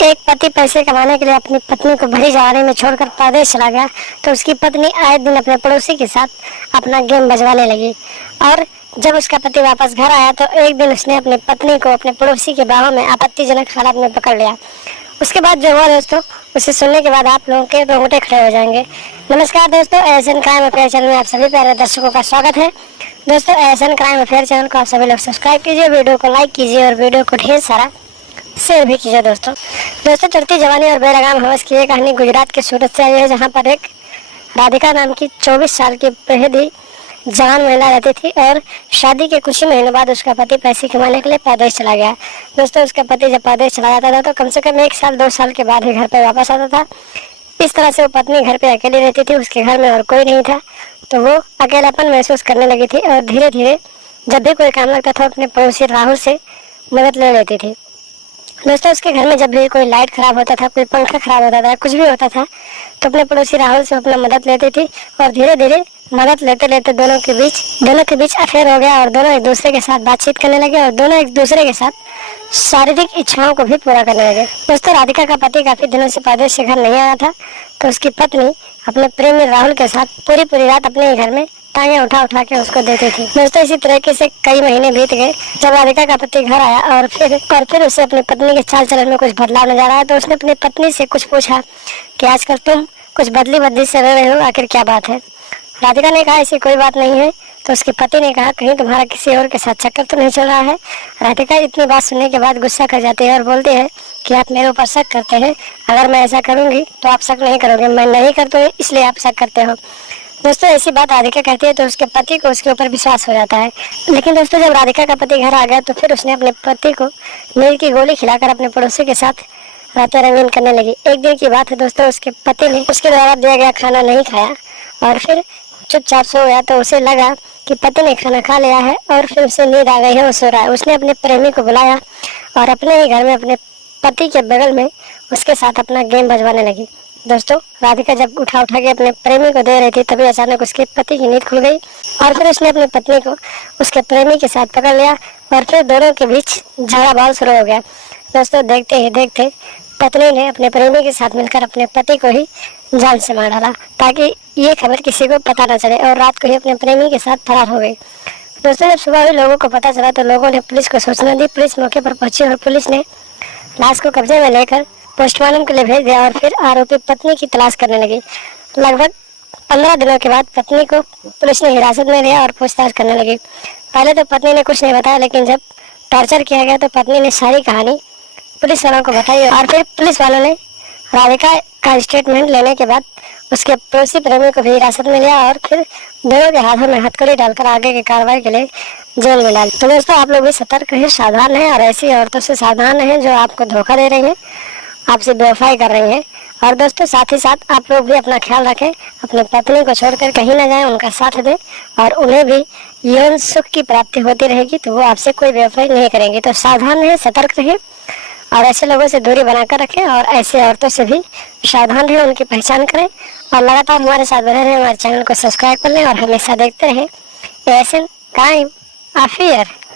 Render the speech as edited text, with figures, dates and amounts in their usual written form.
एक पति पैसे कमाने के लिए अपनी पत्नी को भरी जवानी में छोड़कर परदेश चला गया तो उसकी पत्नी आए दिन अपने पड़ोसी के साथ अपना गेम बजवाने लगी। और जब उसका पति वापस घर आया तो एक दिन उसने अपनी पत्नी को अपने पड़ोसी के बाहों में आपत्तिजनक हालत में पकड़ लिया। उसके बाद जो हुआ दोस्तों, उसे सुनने के बाद आप लोगों के रोंगटे खड़े हो जाएंगे। नमस्कार दोस्तों, एएसएन क्राइम अफेयर चैनल में आप सभी प्यारे दर्शकों का स्वागत है। दोस्तों, एएसएन क्राइम अफेयर चैनल को आप सभी लोग सब्सक्राइब कीजिए, वीडियो को लाइक कीजिए और वीडियो को ढेर सारा शेयर भी कीजिए। दोस्तों चढ़ती जवानी और बेलगाम हवस की ये कहानी गुजरात के सूरत से आई है, जहाँ पर एक राधिका नाम की 24 साल की बेहद जवान महिला रहती थी और शादी के कुछ ही महीनों बाद उसका पति पैसे कमाने के लिए परदेश चला गया। दोस्तों, उसका पति जब परदेश चला जाता था तो कम से कम 1 साल 2 साल के बाद ही घर पे वापस आता था। इस तरह से वो पत्नी घर पे अकेली रहती थी, उसके घर में और कोई नहीं था, तो वो अकेलापन महसूस करने लगी थी और धीरे धीरे जब भी कोई काम लगता था अपने पड़ोसी राहुल से मदद ले लेती थी। दोस्तों, उसके घर में जब भी कोई लाइट खराब होता था, कोई पंखा खराब होता था, कुछ भी होता था तो अपने पड़ोसी राहुल से अपना मदद लेती थी और धीरे धीरे मदद लेते लेते दोनों के बीच अफेयर हो गया और दोनों एक दूसरे के साथ बातचीत करने लगे और दोनों एक दूसरे के साथ शारीरिक इच्छाओं को भी पूरा करने लगे। दोस्तों, राधिका का पति काफी दिनों से परदेश से घर नहीं आया था तो उसकी पत्नी अपने प्रेमी राहुल के साथ पूरी रात अपने ही घर में टांगे उठा उठा के उसको देती थी। दोस्तों, इसी तरीके से कई महीने बीत गए। जब राधिका का पति घर आया और फिर उसे अपनी पत्नी के चाल चलन में कुछ बदलाव नजर आया तो उसने अपनी पत्नी से कुछ पूछा कि आजकल तुम कुछ बदली से रह रहे हो, आखिर क्या बात है। राधिका ने कहा ऐसी कोई बात नहीं है। तो उसके पति ने कहा कहीं तुम्हारा किसी और के साथ चक्कर तो नहीं चल रहा है। राधिका इतनी बात सुनने के बाद गुस्सा कर जाती है और बोलती है कि आप मेरे ऊपर शक करते हैं, अगर मैं ऐसा करूंगी तो आप शक नहीं करोगे, मैं नहीं करता हूँ इसलिए आप शक करते हो। दोस्तों, ऐसी बात राधिका कहती है तो उसके पति को उसके ऊपर विश्वास हो जाता है। लेकिन दोस्तों, जब राधिका का पति घर आ गया तो फिर उसने अपने पति को नींद की गोली खिलाकर अपने पड़ोसी के साथ रातें रंगीन करने लगी। एक दिन की बात है दोस्तों, उसके पति ने उसके द्वारा दिया गया खाना नहीं खाया और फिर चुपचाप सो गया। तो उसे लगा कि पति ने खाना खा लिया है और फिर उसे नींद आ गई है, वो सो रहा है। उसने अपने प्रेमी को बुलाया और अपने ही घर में अपने पति के बगल में उसके साथ अपना गेम बजवाने लगी। दोस्तों, राधिका जब उठा के अपने प्रेमी को दे रही थी तभी अचानक उसके पति की नींद खुल गई और फिर उसने अपनी पत्नी को उसके प्रेमी के साथ पकड़ लिया और फिर दोनों के बीच झगड़ा बवाल शुरू हो गया। दोस्तों, देखते ही देखते पत्नी ने अपने प्रेमी के साथ मिलकर अपने पति को ही जान से मार डाला ताकि ये खबर किसी को पता न चले और रात को ही अपने प्रेमी के साथ फरार हो गई। दोस्तों, जब सुबह हुई लोगों को पता चला तो लोगों ने पुलिस को सूचना दी। पुलिस मौके पर पहुंची और पुलिस ने लाश को कब्जे में लेकर पोस्टमार्टम के लिए भेज दिया और फिर आरोपी पत्नी की तलाश करने लगी। लगभग 15 दिनों के बाद पत्नी को पुलिस ने हिरासत में लिया और पूछताछ करने लगी। पहले तो पत्नी ने कुछ नहीं बताया, लेकिन जब टॉर्चर किया गया तो पत्नी ने सारी कहानी पुलिस वालों को बताई और फिर पुलिस वालों ने राधिका का स्टेटमेंट लेने के बाद उसके पड़ोसी प्रेमी को भी हिरासत में लिया और फिर दोनों के हाथों में हथकड़ी डालकर आगे की कार्रवाई के लिए जेल में डाल। तो दोस्तों, आप लोग भी सतर्क हैं, सावधान हैं और ऐसी औरतों से सावधान हैं जो आपको धोखा दे रही हैं, आपसे बेवफाई कर रही हैं। और दोस्तों, साथ ही साथ आप लोग भी अपना ख्याल रखें, अपनी पत्नी को छोड़कर कहीं ना जाएं, उनका साथ दें और उन्हें भी यौन सुख की प्राप्ति होती रहेगी तो वो आपसे कोई बेवफाई नहीं करेंगे। तो सावधान रहें, सतर्क रहें और ऐसे लोगों से दूरी बनाकर रखें और ऐसे औरतों से भी सावधान रहें, उनकी पहचान करें और लगातार हमारे साथ बने रहें। हमारे चैनल को सब्सक्राइब कर लें और हमेशा देखते रहें एएसएन क्राइम अफेयर।